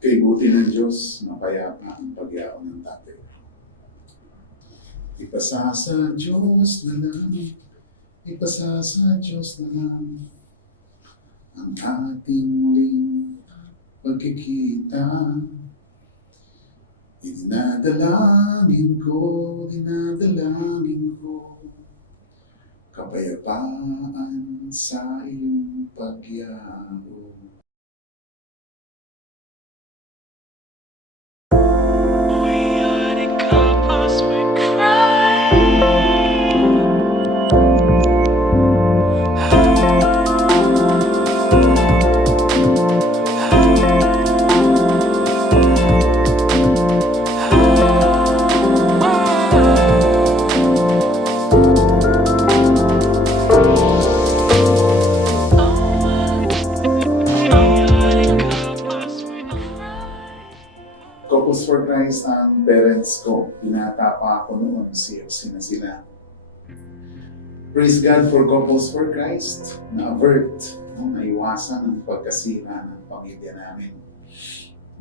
Kay buti ng Diyos, mapayapa ang pagyaon ng tatay. Ipasa sa Diyos na lang, ipasa sa Diyos na lang, ang ating muling pagkikita. Dinadalangin ko, kapayapaan sa iyong pagyaon. Couples for Christ ang parents ko. Binata pa ako noon, sina sila. Praise God for Couples for Christ. Na-avert, naiwasan ang pagkasira ng pamilya namin.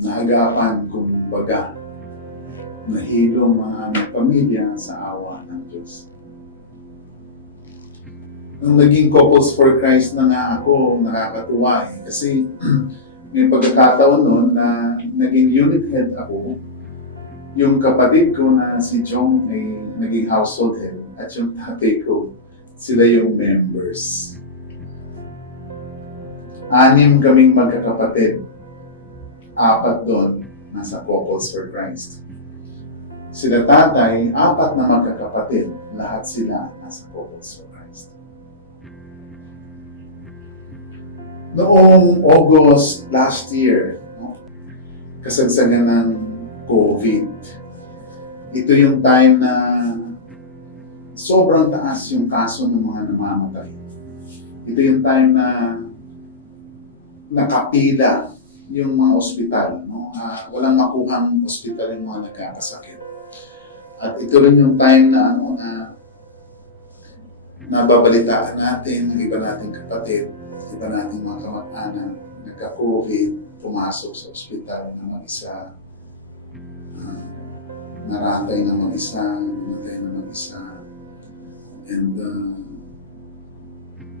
Naagapan, kumbaga, nahilong ang aming pamilya sa awa ng Diyos. Nung naging Couples for Christ na nga ako, nakakatuwa kasi may pagkakataon noon na naging unit head ako. Yung kapatid ko na si Jong ay naging household head at yung tatay ko, sila yung members. 6 kaming magkakapatid. 4 doon, nasa Couples for Christ. Sila tatay, 4 na magkakapatid. Lahat sila nasa Couples for Christ. Noong August last year, kasagsagan ng COVID, ito yung time na sobrang taas yung kaso ng mga namamatay. Ito yung time na nakapila yung mga ospital. Walang makuhang ospital yung mga nagkakasakit. At ito rin yung time na nababalitaan natin, ng iba nating kapatid, iba nating mga kamag-anak, nagka-COVID, pumasok sa ospital na mag-isa, naratay na mag-isa, namatay na mag-isa. And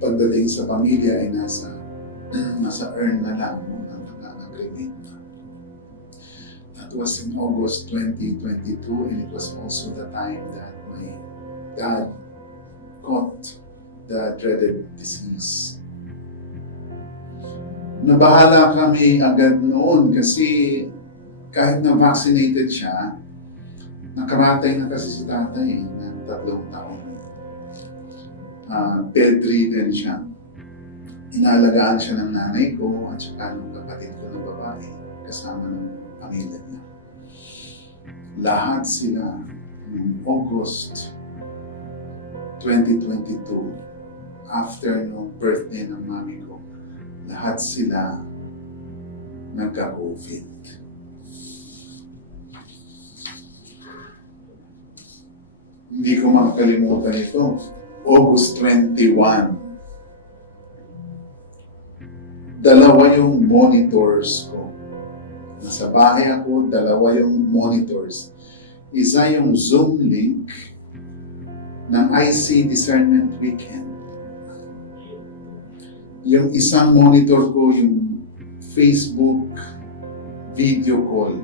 pagdating sa pamilya ay nasa urn na lang, nag-remain na. That was in August 2022 and it was also the time that my dad caught the dreaded disease. Nabahala kami agad noon kasi kahit na vaccinated siya, nakaratay na kasi si tatay ng 3 taon. Bedridden siya. Inaalagaan siya ng nanay ko at saka ng kapatid ko na babae kasama ng pamilya niya. Lahat sila noong August 2022, after nung birthday ng mami ko, lahat sila nagka-COVID. Hindi ko makakalimutan ito. August 21. 2 yung monitors ko. Nasa bahay ako, 2 yung monitors. Isa yung Zoom link ng IC Discernment Weekend. Yung isang monitor ko, yung Facebook video call.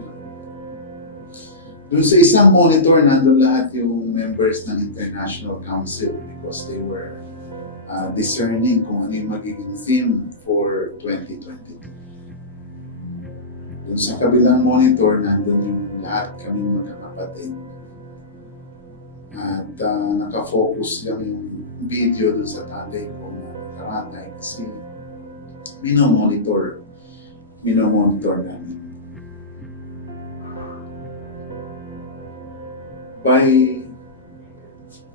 Doon sa isang monitor, nandun lahat yung members ng International Council because they were discerning kung ano yung magiging theme for 2022. Doon sa kabilang monitor, nandun yung lahat kaming magkakapatid. At nakafocus lang yung video doon sa tatay ko na nakaratay kasi minomonitor namin. By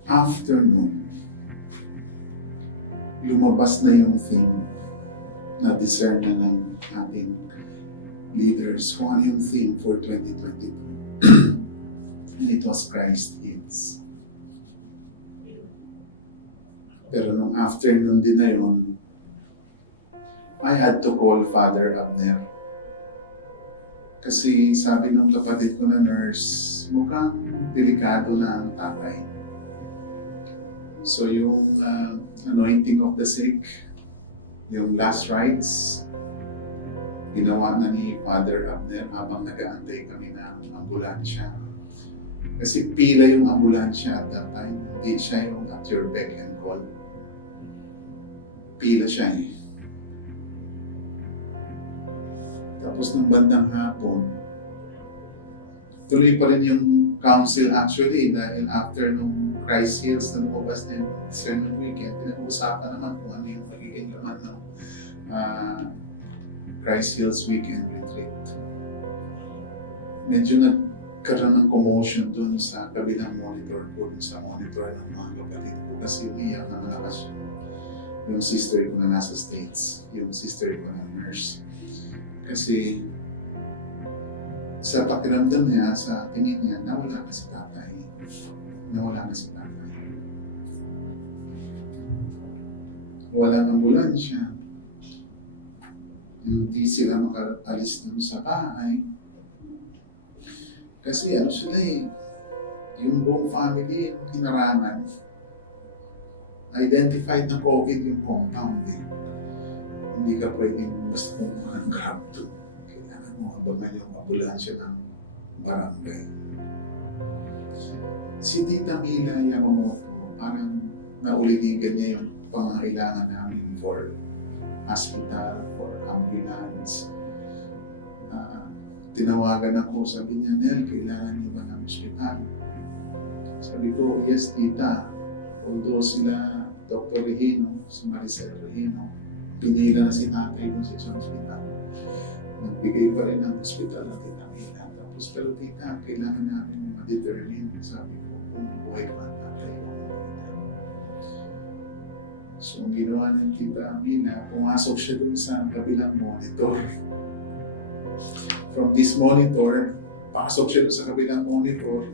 afternoon, lumabas na yung theme na discern na ng ating leaders kung ano yung theme for 2022. And it was Christ is. Pero nung afternoon din na yun, I had to call Father Abner. Kasi sabi ng kapatid ko na nurse, mukhang delikado na ang tatay. So yung anointing of the sick, yung last rites, ginawa na ni Father Abner habang nag-aantay kami ng ambulansya. Kasi pila yung ambulansya at that time, hindi siya yung at your beck and call. Pila siya eh. Tapos ng bandang hapon, tuloy pa rin yung council actually dahil after nung Christ Heals na lumabas na yung sermon weekend, pinag-uusapan naman kung ano yung magiging laman ng Christ Heals Weekend Retreat. Medyo nagkaroon ng commotion dun sa kabilang monitor ko, dun sa monitor ng mga kapatid ko kasi umiyak na malakas yung sister ko na nasa States, yung sister ko na nurse. Kasi sa pakiramdam niya, sa tingin niya, nawala na si tatay. Nawala na si tatay. Walang ambulansya. Hindi sila makaalis dun sa bahay. Kasi ano sila eh, yung buong family, yung hinarangan, identified na COVID yung compound eh. Hindi ka pwedeng basta kumuha ng grab to. Kailangan mo abangan yung ambulansya ng barangay. Si Tita Mila Yamamoto, parang naulinigan niya yung pangangailangan namin for hospital, for ambulance. Tinawagan ako, sabi niya, Nel, kailangan niyo ba ng hospital? Sabi ko, yes, Tita. Although sila, Dr. Regino, si Maricel Regino, pinila na si tatay dun sa isang hospital. Nagbigay pa rin ng hospital na Tita Mila. Tapos, pero Tita, kailangan namin ma-determine, sabi ko, kung buhay pa ang tatay o hindi. So, ang ginawa ng Tita Mila, pumasok siya dun sa kabilang monitor. From this monitor, pasok siya dun sa kabilang monitor,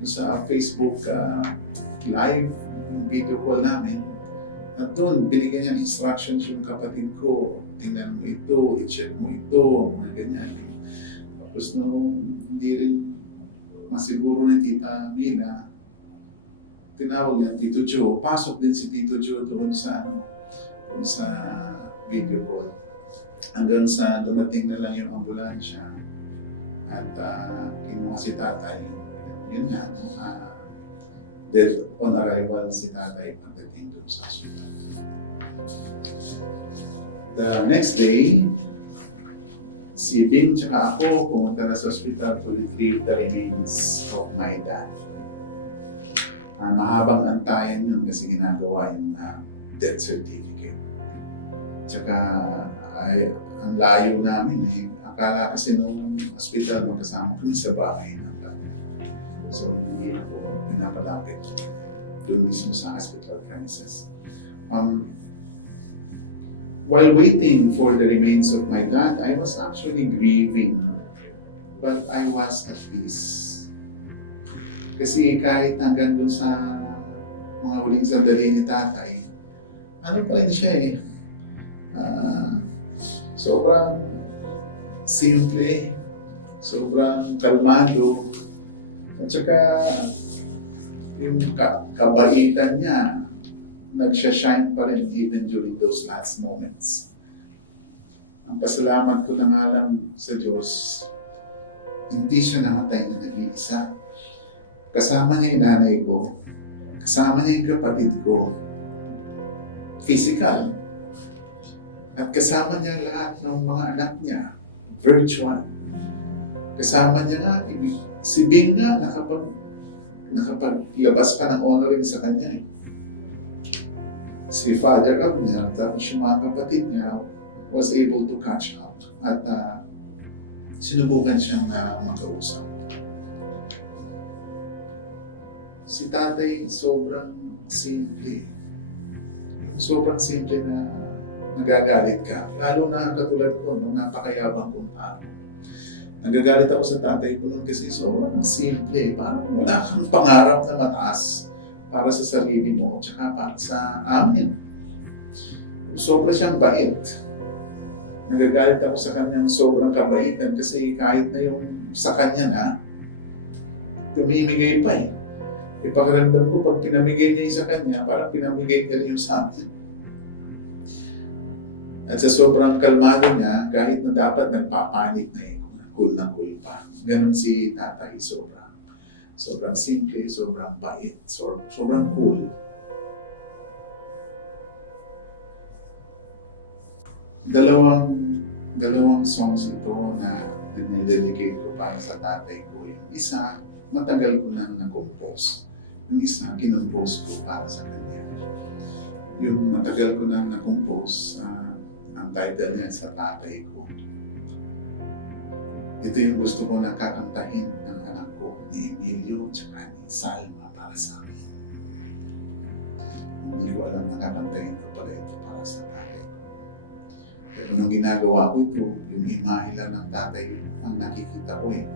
dun sa Facebook live, yung video call namin. At doon, binigyan niya ng instructions yung kapatid ko. Tingnan mo ito, i-check mo ito, mga ganyan. Tapos nung hindi rin masiguro ni Tita Mila, tinawag niya Tito Joe. Pasok din si Tito Joe doon sa video call. Hanggang sa dumating na lang yung ambulansya at kinuha si tatay. Yun nga, dead on arrival si tatay pagdating doon sa hospital. The next day, si Bing tsaka ako pumunta na sa hospital to retrieve the remains of my dad. Mahabang antayan yun kasi ginagawa yung death certificate. Tsaka ang layo namin eh. Akala kasi nung hospital magkasama kami sa bahay ng tatay. So hindi ako pinapalapit doon mismo sa hospital premises. While waiting for the remains of my dad, I was actually grieving. But I was at peace. Kasi kahit hanggang doon sa mga huling sandali ni tatay, ano pa rin siya eh. Sobrang simple, sobrang kalmado, at saka yung kabaitan niya, nagsha-shine pa rin even during those last moments. Ang pasalamat ko na nga lang sa Diyos, hindi siya namatay na nag-iisa. Kasama niya yung nanay ko, kasama niya yung kapatid ko, physical. At kasama niya lahat ng mga anak niya, virtual. Kasama niya nga, si Bing nga, nakapaglabas pa ng honoring sa kanya. Si Father Abner, tapos yung mga kapatid niya, was able to catch up. At sinubukan siyang makausap. Si tatay, sobrang simple. Sobrang simple na nagagalit ka. Lalo na katulad ko, nung napakayabang kong tao. Nagagalit ako sa tatay ko noon kasi sobrang simple. Parang wala kang pangarap na mataas para sa sarili mo at saka para sa amin. Sobra siyang bait. Nagagalit ako sa kanyang sobrang kabaitan kasi kahit na yung sa kanya na, tumimigay pa eh. Ipakiramdam ko pag pinamigay niya yung sa kanya, parang pinamigay niya rin yung sa akin. At sa sobrang kalmado niya, kahit na dapat nagpapanik na eh, cool na cool pa. Ganon si tatay, sobrang simple, sobrang bait, sobrang cool. Dalawang songs ito na dinededicate ko para sa tatay ko. Yung isa, matagal ko nang na-compose. Yung isa, kinompose ko para sa kanya. Yung matagal ko nang na-compose, ang title niya sa tatay ko. Ito yung gusto ko na kakantahin ng anak ko, ni Emilio, tsaka ni Salma para sa akin. Hindi ko alam na kakantahin ko pala ito para sa tatay ko. Pero nung ginagawa ko ito, yung imahe lang ng tatay ang nakikita ko eh.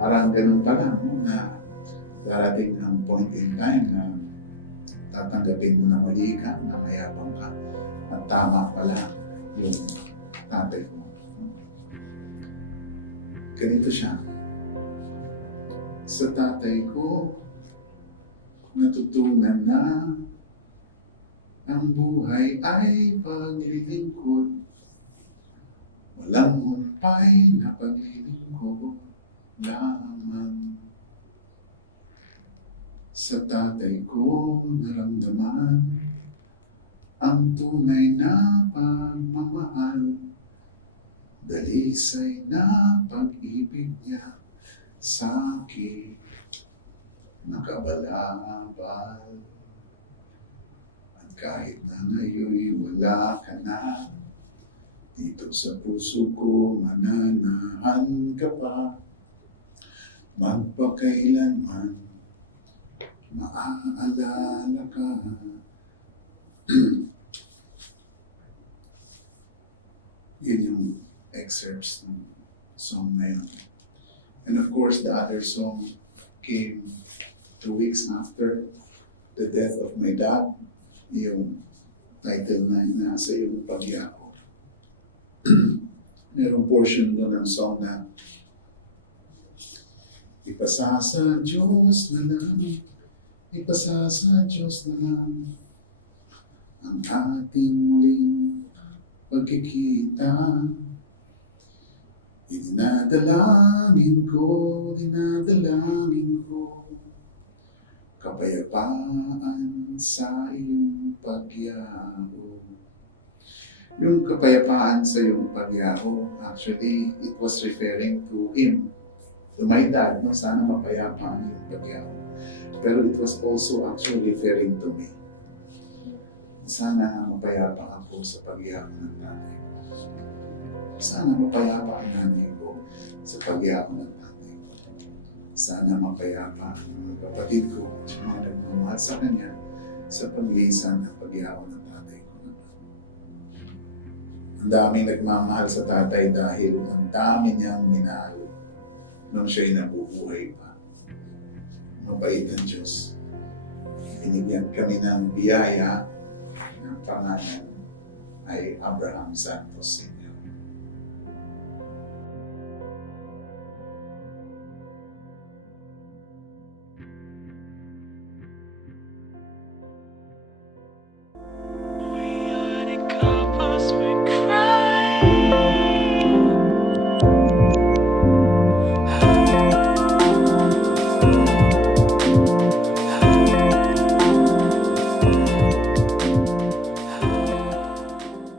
Parang ganun pa lang, no, na darating ang point in time na tatanggapin mo na mali ka, na mayabang ka, at tama pala yung tatay ko. Ganito siya. Sa tatay ko, natutunan na ang buhay ay paglilingkod. Walang humpay na paglilingkod lamang. Sa tatay ko naramdaman ang tunay na pagmamahal, dalisay na pag-ibig niya sa akin, nakabalabal. At kahit na ngayon wala ka na, dito sa puso ko mananahan ka pa, magpakailanman maaalala ka. Yun yung excerpts ng song na yun. And of course, the other song came 2 weeks after the death of my dad. Yung title na nasa yung pagyako. Merong portion doon ng song na ipasa Diyos na lang, ipasa Diyos na lang ang ating muling pagkikita. Dinadalangin ko kapayapaan sa iyong pagyaho. Yung kapayapaan sa iyong pagyaho, actually, it was referring to him, to my dad, no? Sana mapayapaan yung pagyaho. Pero it was also actually referring to me. Sana mapayapa ako sa pagyaho ng tatay ko. Sana mapayapa ang nanay ko sa pagyaho ng tatay ko. Sana mapayapa ang mga kapatid ko at mga nagmamahal sa kanya sa paglisan ng pagyaho ng tatay ko. Ang daming nagmamahal sa tatay dahil ang dami niyang minahal nung siya'y nabubuhay pa. Mabait ang Diyos. Binigyan kami ng biyaya ng pangalan ay Abraham Santos.